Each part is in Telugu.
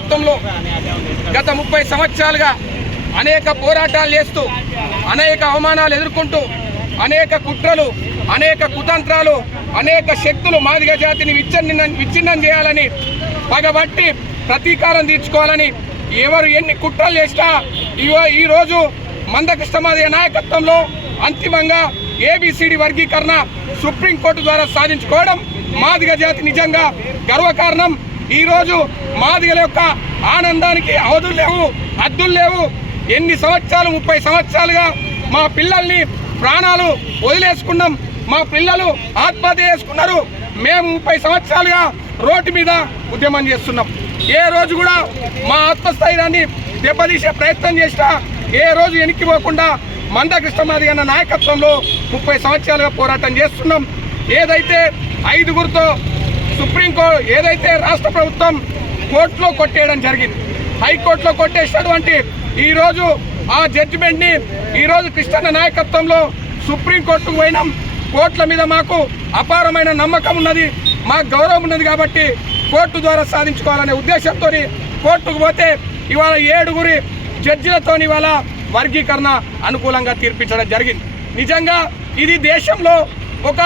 నాయకత్వంలో గత ముప్పై సంవత్సరాలుగా అనేక పోరాటాలు చేస్తూ అనేక అవమానాలు ఎదుర్కొంటూ అనేక కుట్రలు అనేక కుతంత్రాలు అనేక శక్తులు మాదిగ జాతిని విచ్ఛిన్న విచ్ఛిన్నం చేయాలని పగబట్టి ప్రతీకారం తీర్చుకోవాలని ఎవరు ఎన్ని కుట్రలు చేసినా ఇవో ఈరోజు మందకృష్ణమాదిగ నాయకత్వంలో అంతిమంగా ఏబిసిడి వర్గీకరణ సుప్రీంకోర్టు ద్వారా సాధించుకోవడం మాదిగ జాతి నిజంగా గర్వకారణం. ఈరోజు మాదిగల యొక్క ఆనందానికి అవధులు లేవు అద్దులు లేవు. ఎన్ని సంవత్సరాలు ముప్పై సంవత్సరాలుగా మా పిల్లల్ని ప్రాణాలు వదిలేసుకున్నాం. మా పిల్లలు ఆత్మహత్య చేసుకున్నారు. మేము ముప్పై సంవత్సరాలుగా రోడ్డు మీద ఉద్యమం చేస్తున్నాం. ఏ రోజు కూడా మా ఆత్మస్థైర్యాన్ని దెబ్బతీసే ప్రయత్నం చేసినా ఏ రోజు వెనక్కిపోకుండా మందకృష్ణమాది అన్న నాయకత్వంలో ముప్పై సంవత్సరాలుగా పోరాటం చేస్తున్నాం. ఏదైతే ఐదుగురితో సుప్రీంకోర్టు ఏదైతే రాష్ట్ర ప్రభుత్వం కోర్టులో కొట్టేయడం జరిగింది హైకోర్టులో కొట్టేసినటువంటి ఈరోజు ఆ జడ్జిమెంట్ని ఈరోజు కృష్ణన్న నాయకత్వంలో సుప్రీంకోర్టుకు పోయినాం. కోర్టుల మీద మాకు అపారమైన నమ్మకం ఉన్నది మాకు గౌరవం ఉన్నది కాబట్టి కోర్టు ద్వారా సాధించుకోవాలనే ఉద్దేశంతో కోర్టుకు పోతే ఇవాళ ఏడుగురి జడ్జిలతో ఇవాళ వర్గీకరణ అనుకూలంగా తీర్పించడం జరిగింది. నిజంగా ఇది దేశంలో ఒక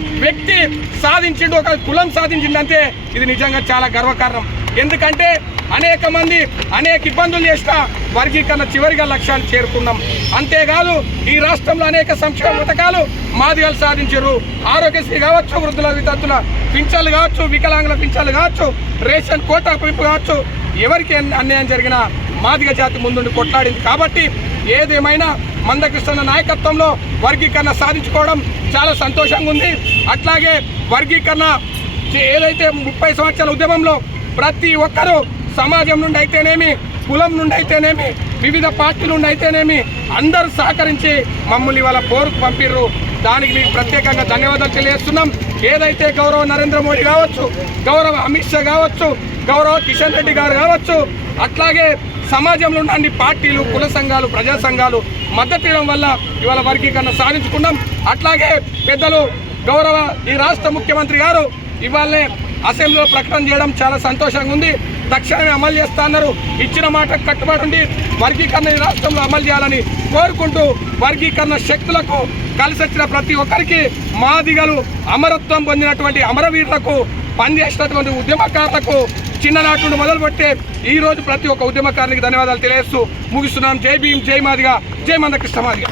వ్యక్తి సాధించిండు ఒక కులం సాధించిందంటే ఇది నిజంగా చాలా గర్వకారణం. ఎందుకంటే అనేక మంది అనేక ఇబ్బందులు చేసిన వర్గీకరణ చివరిగా లక్ష్యాన్ని చేరుకున్నాం. అంతేకాదు ఈ రాష్ట్రంలో అనేక సంక్షేమ పథకాలు మాదిగలు సాధించారు. ఆరోగ్యశ్రీ కావచ్చు వృద్ధుల వితంతుల పింఛన్లు కావచ్చు వికలాంగుల పింఛన్లు కావచ్చు రేషన్ కోటా పెంపు కావచ్చు ఎవరికి అన్- అన్యాయం జరిగినా మాదిగ జాతి ముందుండి కొట్లాడింది. కాబట్టి ఏదేమైనా మందకృష్ణ నాయకత్వంలో వర్గీకరణ సాధించుకోవడం చాలా సంతోషంగా ఉంది. అట్లాగే వర్గీకరణ ఏదైతే ముప్పై సంవత్సరాల ఉద్యమంలో ప్రతి ఒక్కరూ సమాజం నుండి అయితేనేమి కులం నుండి అయితేనేమి వివిధ పార్టీల నుండి అయితేనేమి అందరూ సహకరించి మమ్మల్ని వాళ్ళ పోరుకు పంపిర్రు. దానికి మీకు ప్రత్యేకంగా ధన్యవాదాలు తెలియజేస్తున్నాం. ఏదైతే గౌరవ నరేంద్ర మోడీ కావచ్చు గౌరవ అమిత్ షా కావచ్చు గౌరవ కిషన్ రెడ్డి గారు కావచ్చు అట్లాగే సమాజంలో ఉన్న అన్ని పార్టీలు కుల సంఘాలు ప్రజా సంఘాలు మద్దతు ఇవ్వడం వల్ల ఇవాళ వర్గీకరణ సాధించుకున్నాం. అట్లాగే పెద్దలు గౌరవ ఈ రాష్ట్ర ముఖ్యమంత్రి గారు ఇవాళనే అసెంబ్లీలో ప్రకటన చేయడం చాలా సంతోషంగా ఉంది. తక్షణమే అమలు చేస్తా అన్నారు. ఇచ్చిన మాట కట్టుబడి ఉండి వర్గీకరణ ఈ రాష్ట్రంలో అమలు చేయాలని కోరుకుంటూ వర్గీకరణ శక్తులకు కలిసి వచ్చిన ప్రతి ఒక్కరికి మాదిగలు అమరత్వం పొందినటువంటి అమరవీరులకు పనిచేసినటువంటి ఉద్యమకారులకు చిన్ననాటి నుండి మొదలుపెట్టే ఈ రోజు ప్రతి ఒక్క ఉద్యమకారునికి ధన్యవాదాలు తెలియజేస్తూ ముగిస్తున్నాం. జై భీమ్ జై మాదిగా జై మందకృష్ణ మాదిగా.